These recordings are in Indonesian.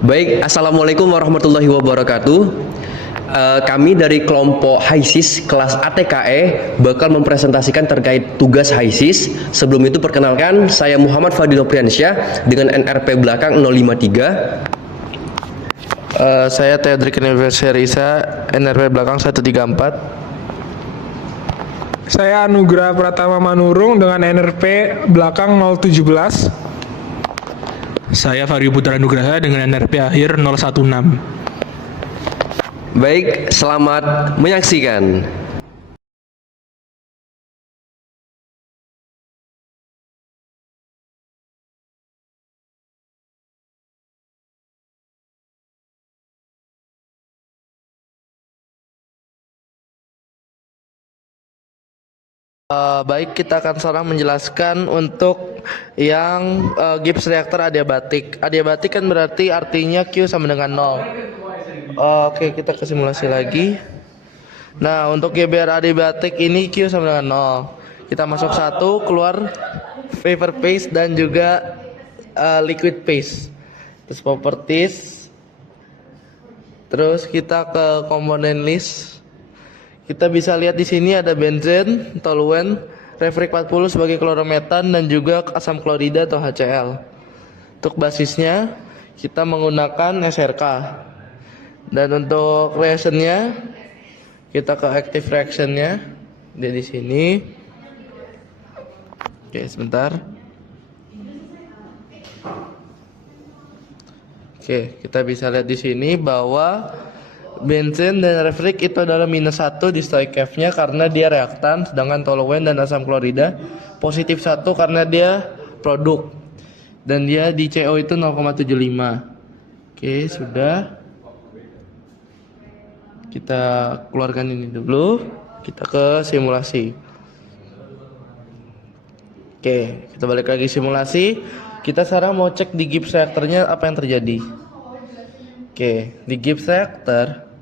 Baik, Assalamualaikum warahmatullahi wabarakatuh. Kami dari kelompok HISIS kelas ATKE bakal mempresentasikan terkait tugas HISIS. Sebelum itu perkenalkan, saya Muhammad Fadil Priansyah dengan NRP belakang 053. Saya Teodrik Universitas Risa, NRP belakang 134. Saya Anugrah Pratama Manurung dengan NRP belakang 017. Saya Fahri Putra Nugraha dengan NRP akhir 016. Baik, selamat menyaksikan. Baik, kita akan sekarang menjelaskan untuk yang Gibbs reaktor adiabatik. Adiabatik kan berarti artinya Q sama dengan 0. Oke, kita ke simulasi lagi. Nah, untuk GBR adiabatik ini Q sama dengan 0. Kita masuk 1, keluar vapor phase dan juga liquid phase. Terus properties. Terus kita ke komponen list. Kita bisa lihat di sini ada benzen, toluen, refrik 40 sebagai klorometan dan juga asam klorida atau HCl. Untuk basisnya kita menggunakan SRK. Dan untuk reactionnya kita ke active reactionnya dia di sini. Oke, sebentar. Oke, kita bisa lihat di sini bahwa benzen dan refrik itu adalah -1 di stoichiometric-nya karena dia reaktan, sedangkan toluen dan asam klorida +1 karena dia produk. Dan dia di CO itu 0,75. Oke, sudah. Kita keluarkan ini dulu. Kita ke simulasi. Oke, kita balik lagi simulasi. Kita sekarang mau cek di Gibbs reaktornya apa yang terjadi. Oke, di Gibbs reaktor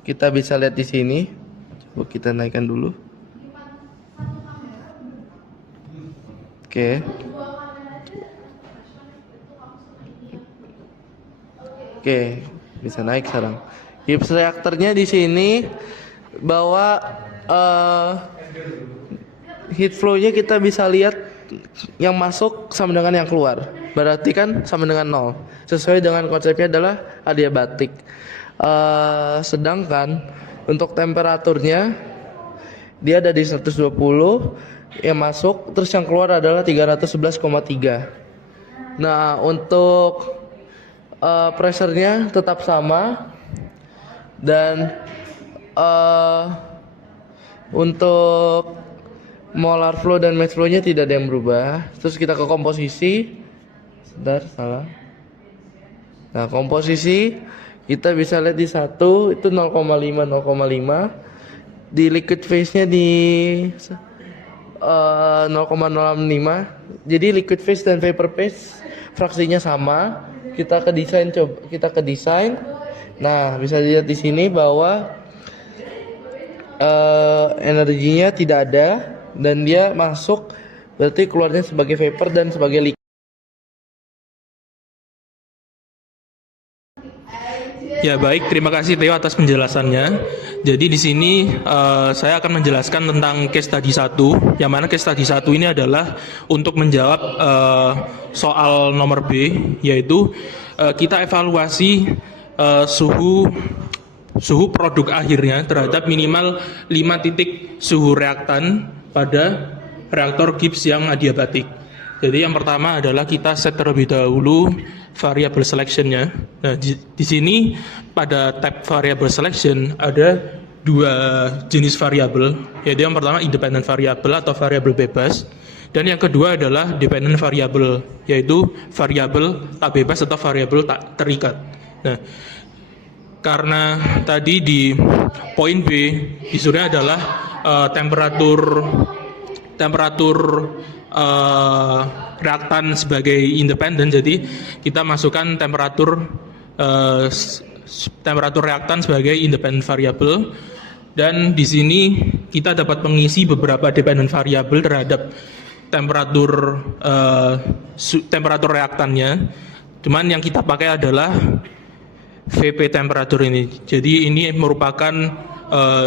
kita bisa lihat di sini. Coba kita naikkan dulu. Oke. Oke, bisa naik sekarang. Gibbs reaktornya di sini bahwa heat flow-nya kita bisa lihat yang masuk sama dengan yang keluar. Berarti kan sama dengan 0. Sesuai dengan konsepnya adalah adiabatik. Sedangkan untuk temperaturnya dia ada di 120 yang masuk, terus yang keluar adalah 311,3. Nah, untuk pressure-nya tetap sama dan untuk molar flow dan mass flow-nya tidak ada yang berubah. Terus kita ke komposisi. Sebentar, salah. Nah, komposisi kita bisa lihat di 1 itu 0,5. Di liquid phase-nya di 0,05. Jadi liquid phase dan vapor phase fraksinya sama. Kita ke desain. Nah, bisa dilihat di sini bahwa energinya tidak ada dan dia masuk berarti keluarnya sebagai vapor dan sebagai liquid. Ya baik, terima kasih Theo atas penjelasannya. Jadi di sini saya akan menjelaskan tentang case study 1, yang mana case study 1 ini adalah untuk menjawab soal nomor B, yaitu kita evaluasi suhu produk akhirnya terhadap minimal 5 titik suhu reaktan pada reaktor Gibbs yang adiabatik. Jadi yang pertama adalah kita set terlebih dahulu variable selection-nya. Nah, di sini pada tab variable selection ada 2 jenis variabel, yaitu yang pertama independent variable atau variabel bebas, dan yang kedua adalah dependent variable, yaitu variabel tak bebas atau variabel tak terikat. Nah, karena tadi di poin B disuruhnya adalah temperatur reaktan sebagai independen, jadi kita masukkan temperatur reaktan sebagai independent variable, dan di sini kita dapat mengisi beberapa dependent variable terhadap temperatur reaktannya. Cuman yang kita pakai adalah VP temperature ini. Jadi ini merupakan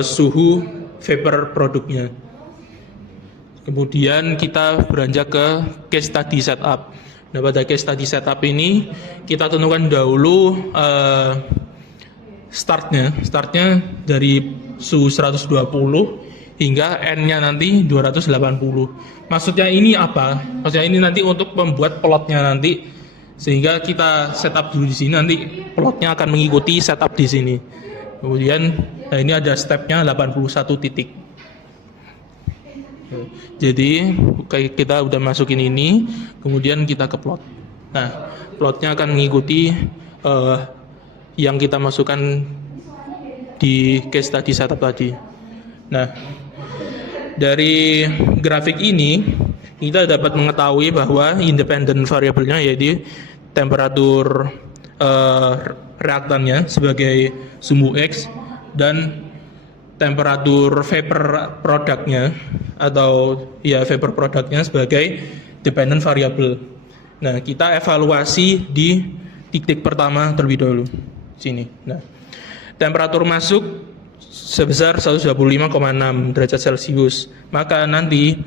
suhu vapor produknya. Kemudian kita beranjak ke case study setup. Nah, pada case study setup ini kita tentukan dahulu startnya dari suhu 120 hingga N-nya nanti 280. Maksudnya ini apa? Maksudnya ini nanti untuk membuat plotnya nanti, sehingga kita setup dulu di sini, nanti plotnya akan mengikuti setup di sini. Kemudian nah ini ada stepnya 81 titik. Jadi kita udah masukin ini, kemudian kita ke plot. Nah, plotnya akan mengikuti yang kita masukkan di case study setup tadi. Nah, dari grafik ini kita dapat mengetahui bahwa independent variabelnya yaitu temperatur reaktannya sebagai sumbu X dan temperatur vapor produknya atau ya vapor produknya sebagai dependent variable. Nah, kita evaluasi di titik pertama terlebih dahulu sini. Nah, temperatur masuk sebesar 125,6 derajat Celcius. Maka nanti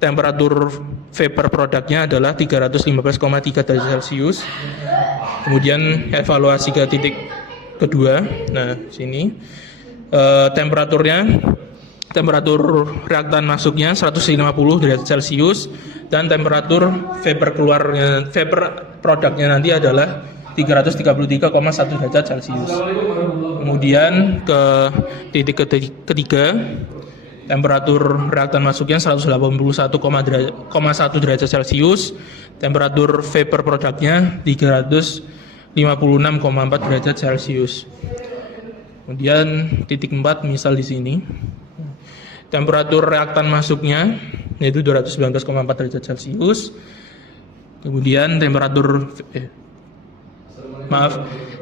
temperatur vapor produknya adalah 315,3 derajat Celcius. Kemudian evaluasi ke titik kedua. Nah, sini temperatur reaktan masuknya 150 derajat Celcius dan temperatur vapor produknya nanti adalah 333,1 derajat Celcius. Kemudian ke titik ketiga, temperatur reaktan masuknya 181,1 derajat Celcius, temperatur vapor produknya 356,4 derajat Celcius. Kemudian titik 4 misal di sini. Temperatur reaktan masuknya yaitu 219,4 derajat Celcius. Kemudian temperatur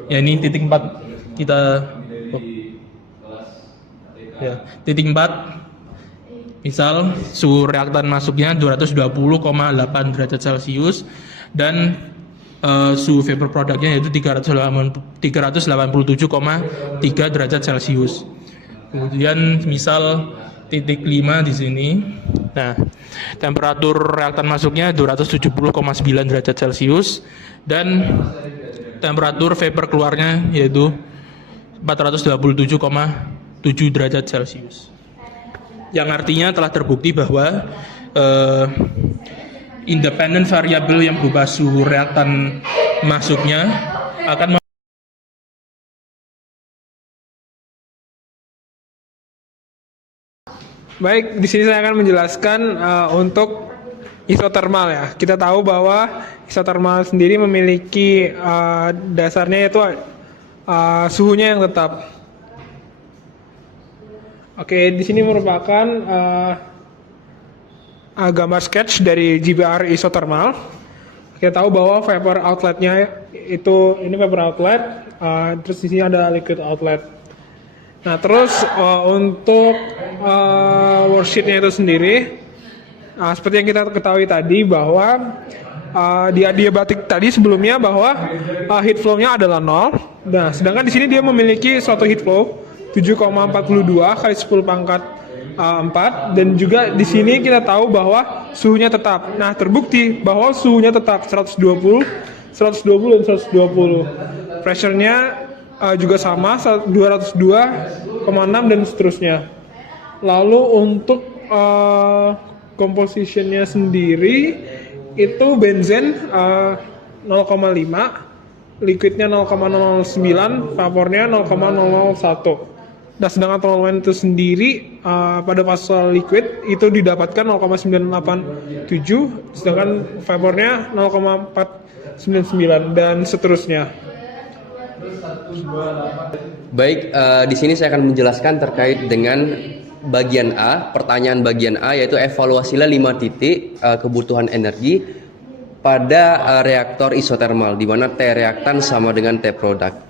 ya ini titik 4 kita ya, titik 4 misal suhu reaktan masuknya 220,8 derajat Celcius dan suhu vapor produknya yaitu 387,3 derajat Celcius. Kemudian misal titik 5 di sini. Nah, temperatur reaktan masuknya 270,9 derajat Celcius dan temperatur vapor keluarnya yaitu 427,7 derajat Celcius. Yang artinya telah terbukti bahwa independent variable yang berubah suhu reaktan masuknya akan Baik, di sini saya akan menjelaskan untuk isotermal ya. Kita tahu bahwa isotermal sendiri memiliki dasarnya yaitu suhunya yang tetap. Oke, di sini merupakan gambar sketch dari GBR isotermal. Kita tahu bahwa vapor outletnya itu ini vapor outlet, terus di sini ada liquid outlet. Nah, terus untuk worksheet-nya itu sendiri, seperti yang kita ketahui tadi bahwa di adiabatik tadi sebelumnya bahwa heat flow-nya adalah 0. Nah, sedangkan di sini dia memiliki suatu heat flow 7,42 kali 10 pangkat 4 dan juga di sini kita tahu bahwa suhunya tetap. Nah, terbukti bahwa suhunya tetap 120 dan 120. Pressure-nya juga sama 202,6 dan seterusnya. Lalu untuk composition-nya sendiri itu benzen 0,5, liquidnya 0,09, vapornya 0,001. Nah, sedangkan toluene itu sendiri pada fase liquid itu didapatkan 0,987, sedangkan vapornya 0,499 dan seterusnya. Baik, di sini saya akan menjelaskan terkait dengan bagian A, pertanyaan bagian A yaitu evaluasilah 5 titik kebutuhan energi pada reaktor isotermal di mana T reaktan sama dengan T produk.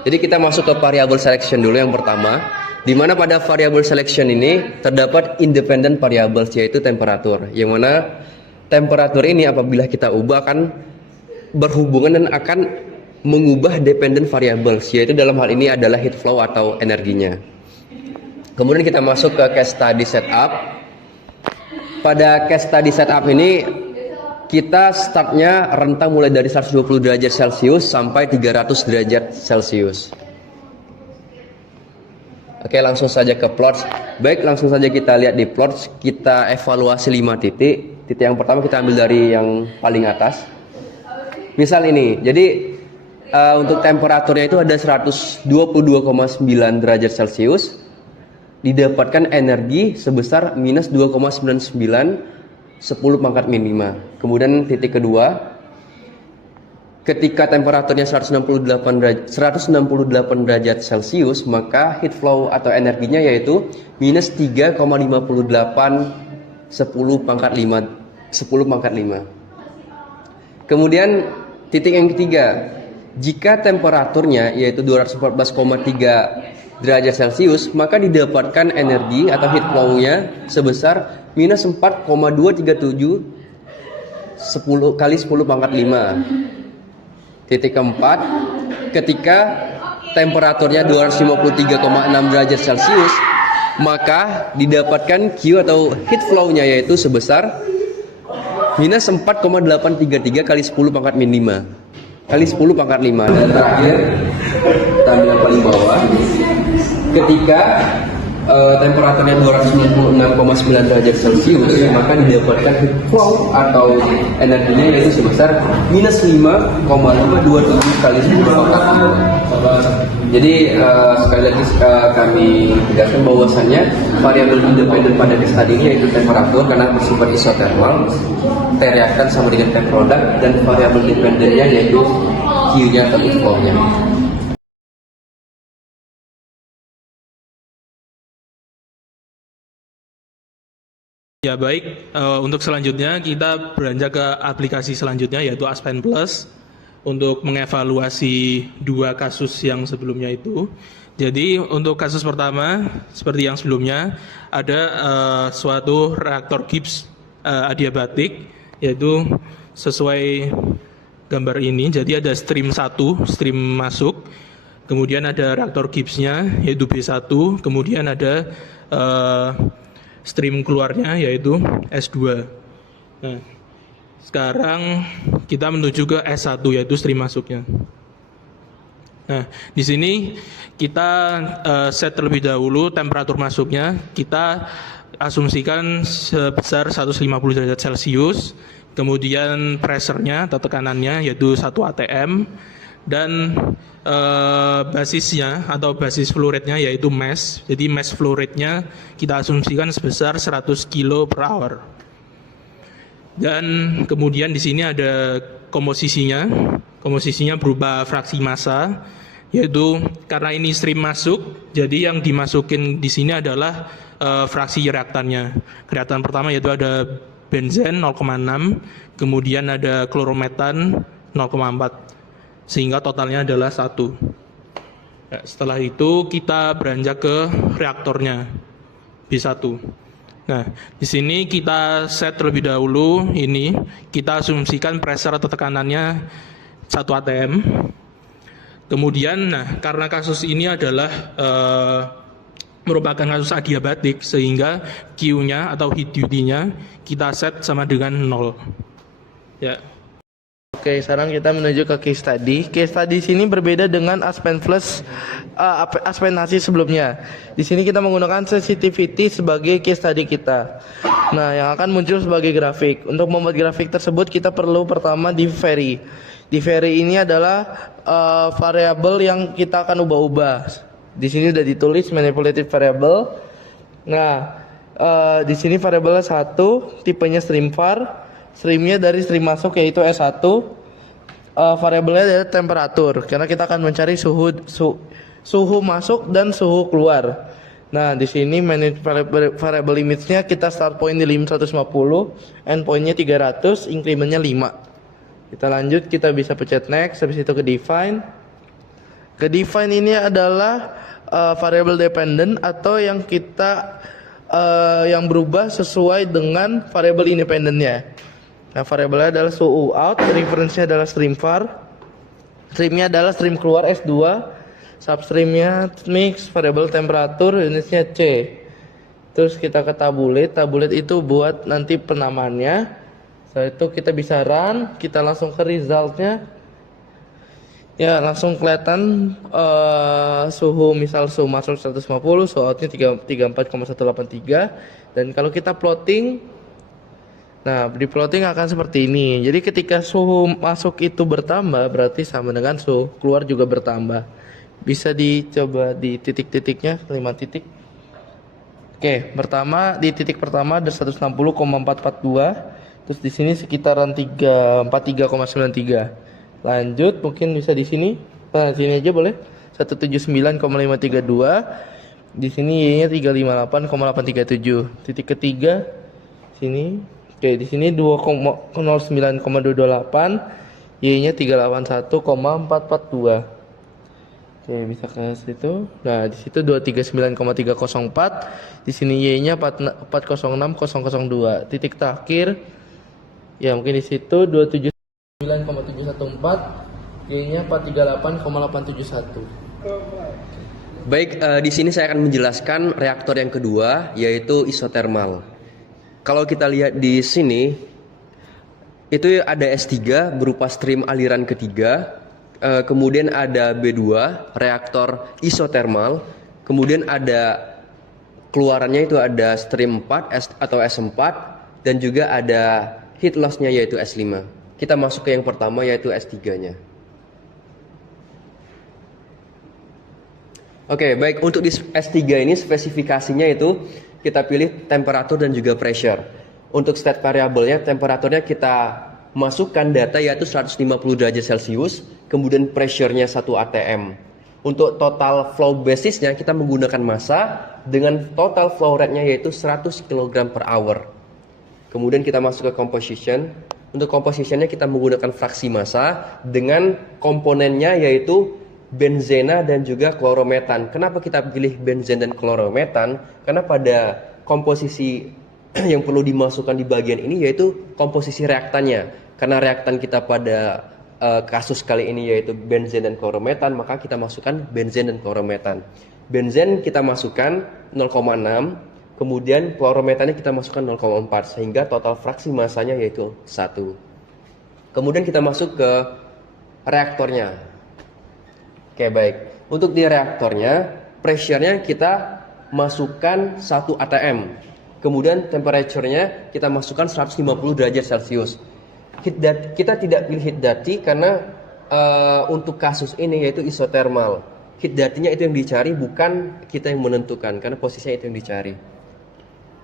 Jadi kita masuk ke variable selection dulu yang pertama. Di mana pada variable selection ini terdapat independent variables, yaitu temperatur. Yang mana temperatur ini apabila kita ubah akan berhubungan dan akan mengubah dependent variables, yaitu dalam hal ini adalah heat flow atau energinya. Kemudian kita masuk ke case study setup. Pada case study setup ini kita startnya rentang mulai dari 120 derajat Celcius sampai 300 derajat Celcius. Oke, langsung saja ke plots. Baik, langsung saja kita lihat di plots. Kita evaluasi 5 titik. Titik yang pertama kita ambil dari yang paling atas. Misal ini, jadi untuk temperaturnya itu ada 122,9 derajat Celcius. Didapatkan energi sebesar minus 2,99 10 pangkat min 5. Kemudian titik kedua, ketika temperaturnya 168 derajat Celcius, maka heat flow atau energinya yaitu minus 3,58 10 pangkat 5. Kemudian titik yang ketiga, jika temperaturnya yaitu 214,3 derajat Celcius, maka didapatkan energi atau heat flow-nya sebesar minus 4,237 10 kali 10 pangkat 5. Titik keempat, ketika temperaturnya 253,6 derajat Celcius, maka didapatkan Q atau heat flow-nya yaitu sebesar minus 4,833 kali 10 pangkat min 5 kali 10 pangkat 5. Dan terakhir, kita ambil yang paling bawah, ketika temperaturnya 296,9 derajat Celcius, maka didapatkan heat flow atau energinya yaitu sebesar minus 5,527 kali 10 pangkat 5. Jadi sekali lagi kami tegaskan bahwasannya variabel independen pada case tadi ini yaitu temperatur karena bersifat isotermal, T reaktan sama dengan T produk, dan variabel dependennya yaitu Q-nya atau heat flow-nya. Ya baik, untuk selanjutnya kita beranjak ke aplikasi selanjutnya yaitu Aspen Plus untuk mengevaluasi dua kasus yang sebelumnya itu. Jadi untuk kasus pertama seperti yang sebelumnya ada suatu reaktor Gibbs adiabatik, yaitu sesuai gambar ini. Jadi ada stream 1, stream masuk, kemudian ada reaktor Gibbs-nya yaitu B1, kemudian ada stream keluarnya yaitu S2. Nah, sekarang kita menuju ke S1 yaitu stream masuknya. Nah, di sini kita set terlebih dahulu temperatur masuknya. Kita asumsikan sebesar 150 derajat Celcius. Kemudian pressure-nya atau tekanannya yaitu 1 atm, dan basisnya atau basis flow rate-nya yaitu mass. Jadi mass flow rate-nya kita asumsikan sebesar 100 kilo per hour. Dan kemudian di sini ada komposisinya. Komposisinya berupa fraksi massa, yaitu karena ini stream masuk, jadi yang dimasukin di sini adalah fraksi reaktannya. Reaktan pertama yaitu ada benzen 0,6, kemudian ada klorometan 0,4, sehingga totalnya adalah 1. Nah, setelah itu kita beranjak ke reaktornya B1. Nah, di sini kita set terlebih dahulu ini, kita asumsikan pressure atau tekanannya 1 atm. Kemudian, nah, karena kasus ini adalah merupakan kasus adiabatik, sehingga Q-nya atau heat duty-nya kita set sama dengan 0. Ya. Oke, sekarang kita menuju ke case study. Case study sini berbeda dengan Aspen Plus, Aspen Nasi sebelumnya. Di sini kita menggunakan sensitivity sebagai case study kita. Nah, yang akan muncul sebagai grafik. Untuk membuat grafik tersebut kita perlu pertama differ. Differ ini adalah variabel yang kita akan ubah-ubah. Di sini sudah ditulis manipulative variable. Nah, di sini variabelnya 1, tipenya stream var. Streamnya dari stream masuk yaitu S1. Variabelnya adalah temperatur, karena kita akan mencari suhu masuk dan suhu keluar. Nah, di sini variable limitnya kita start point di limit 150, end pointnya 300, incrementnya 5. Kita lanjut, kita bisa pencet next, habis itu ke define. Ke define ini adalah variable dependent atau yang kita yang berubah sesuai dengan variable independennya. Nah, variabelnya adalah suhu out, reference-nya adalah stream var, streamnya adalah stream keluar S2, substreamnya mix, variable temperatur, unitnya C. Terus kita ke tabulate, tabulate itu buat nanti penamannya. Setelah itu kita bisa run, kita langsung ke resultnya. Ya, langsung kelihatan suhu, misal suhu masuk 150, suhu outnya 34,183. Dan kalau kita plotting, nah di plotting akan seperti ini. Jadi ketika suhu masuk itu bertambah, berarti sama dengan suhu keluar juga bertambah. Bisa dicoba di titik-titiknya, 5 titik. Oke, pertama di titik pertama ada 160,442. Terus di sini sekitaran 43,93. Lanjut, mungkin bisa di sini. Nah, sini aja boleh. 179,532. Di sini Y-nya 358,837. Titik ketiga sini. Oke, di sini 209,228. Y-nya 381,442. Oke, bisa ke situ. Nah, di situ 239,304. Di sini Y-nya 406,002. Titik terakhir ya mungkin di situ 279,714, Y-nya 438,871. Baik, di sini saya akan menjelaskan reaktor yang kedua, yaitu isotermal. Kalau kita lihat di sini, itu ada S3 berupa stream aliran ketiga, kemudian ada B2, reaktor isotermal, kemudian ada keluarannya itu ada stream 4 atau S4, dan juga ada heat loss-nya yaitu S5. Kita masuk ke yang pertama yaitu S3-nya. Oke, baik, untuk di S3 ini spesifikasinya itu kita pilih temperatur dan juga pressure. Untuk state variabelnya, temperaturnya kita masukkan data yaitu 150 derajat Celcius, kemudian pressure-nya 1 atm. Untuk total flow basisnya kita menggunakan massa dengan total flow rate-nya yaitu 100 kg per hour. Kemudian kita masuk ke composition. Untuk compositionnya kita menggunakan fraksi massa dengan komponennya yaitu benzena dan juga klorometan. Kenapa kita pilih benzen dan klorometan? Karena pada komposisi yang perlu dimasukkan di bagian ini yaitu komposisi reaktannya. Karena reaktan kita pada kasus kali ini yaitu benzen dan klorometan, maka kita masukkan benzen dan klorometan. Benzen kita masukkan 0,6, kemudian klorometannya kita masukkan 0,4, sehingga total fraksi massanya yaitu 1. Kemudian kita masuk ke reaktornya. Oke, baik. Untuk di reaktornya, pressure-nya kita masukkan 1 atm. Kemudian temperature-nya kita masukkan 150 derajat Celcius. Kita tidak pilih heat dirty karena untuk kasus ini yaitu isotermal. Heat dirty-nya itu yang dicari, bukan kita yang menentukan, karena posisinya itu yang dicari.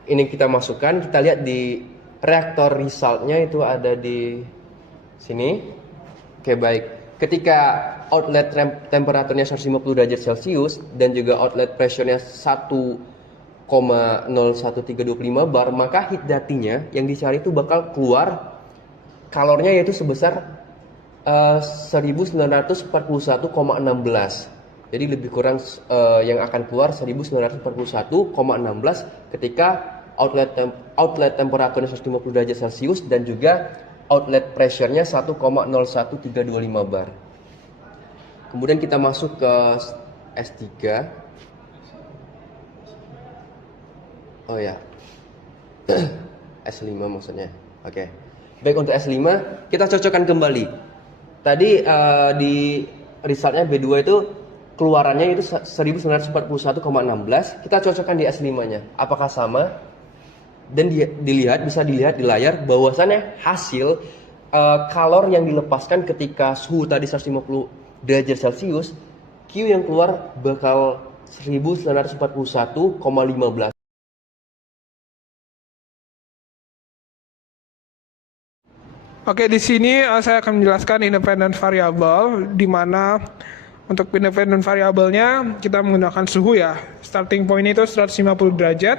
Ini kita masukkan, kita lihat di reaktor result-nya itu ada di sini. Oke, baik. Ketika outlet temperaturnya 150 derajat Celcius dan juga outlet pressure-nya 1,01325 bar, maka heat dirty-nya yang dicari itu bakal keluar kalornya yaitu sebesar 1941,16. Jadi lebih kurang yang akan keluar 1941,16 ketika outlet temperaturnya 150 derajat Celcius dan juga outlet pressure-nya 1,01325 bar. Kemudian kita masuk ke S3. Oh ya. S5 maksudnya. Oke. Baik, untuk S5 kita cocokkan kembali. Tadi di resultnya B2 itu keluarannya itu 1941,16. Kita cocokkan di S5-nya. Apakah sama? Dan bisa dilihat di layar bahwasannya hasil kalor yang dilepaskan ketika suhu tadi 150 derajat Celcius, Q yang keluar bakal 1941,15. Oke, di sini saya akan menjelaskan independent variable, di mana untuk independent variabelnya kita menggunakan suhu ya. Starting point itu 150 derajat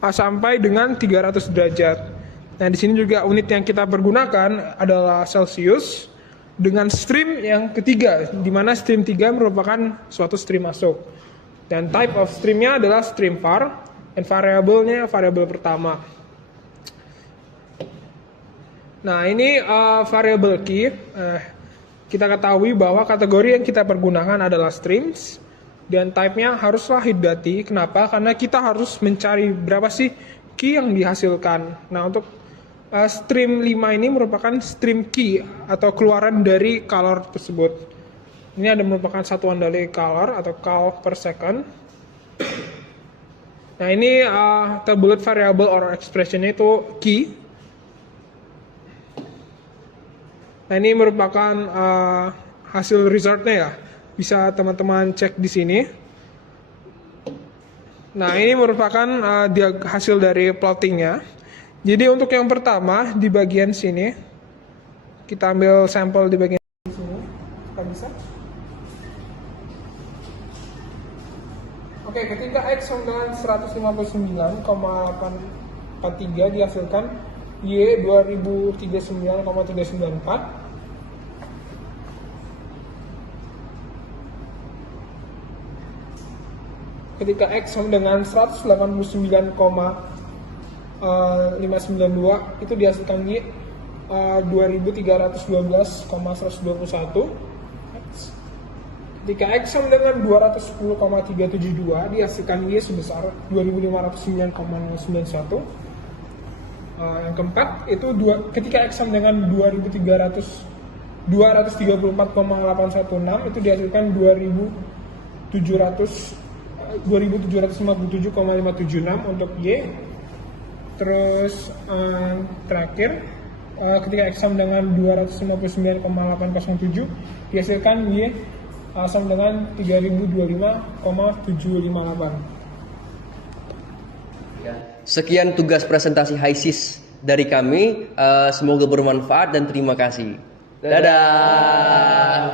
sampai dengan 300 derajat. Nah, di sini juga unit yang kita pergunakan adalah Celsius dengan stream yang ketiga, di mana stream 3 merupakan suatu stream masuk. Dan type of streamnya adalah stream var, dan variabelnya variabel pertama. Nah, ini variable key. Kita ketahui bahwa kategori yang kita pergunakan adalah streams, dan type-nya haruslah hidden. Kenapa? Karena kita harus mencari berapa sih key yang dihasilkan. Nah, untuk stream 5 ini merupakan stream key atau keluaran dari color tersebut. Ini ada merupakan satuan dari color atau cal per second. Nah, ini tabulate variable or expression itu key. Nah, ini merupakan hasil resultnya ya. Bisa teman-teman cek di sini. Nah, ini merupakan hasil dari plottingnya. Jadi untuk yang pertama di bagian sini, kita ambil sampel di bagian sini. Kita bisa. Oke, ketika X sama dengan 159,843 dihasilkan Y 2039,394. Ketika X sama dengan 189,592 itu dihasilkan Y 2312,121. Ketika X sama dengan 210,372 dihasilkan Y sebesar 2509,91. Yang keempat itu ketika X sama dengan 234,816 itu dihasilkan 2757,576 untuk Y. Terus terakhir ketika X sama dengan 259,807 dihasilkan Y sama dengan 3025,758. Sekian tugas presentasi HiSys dari kami. Semoga bermanfaat dan terima kasih. Dadah.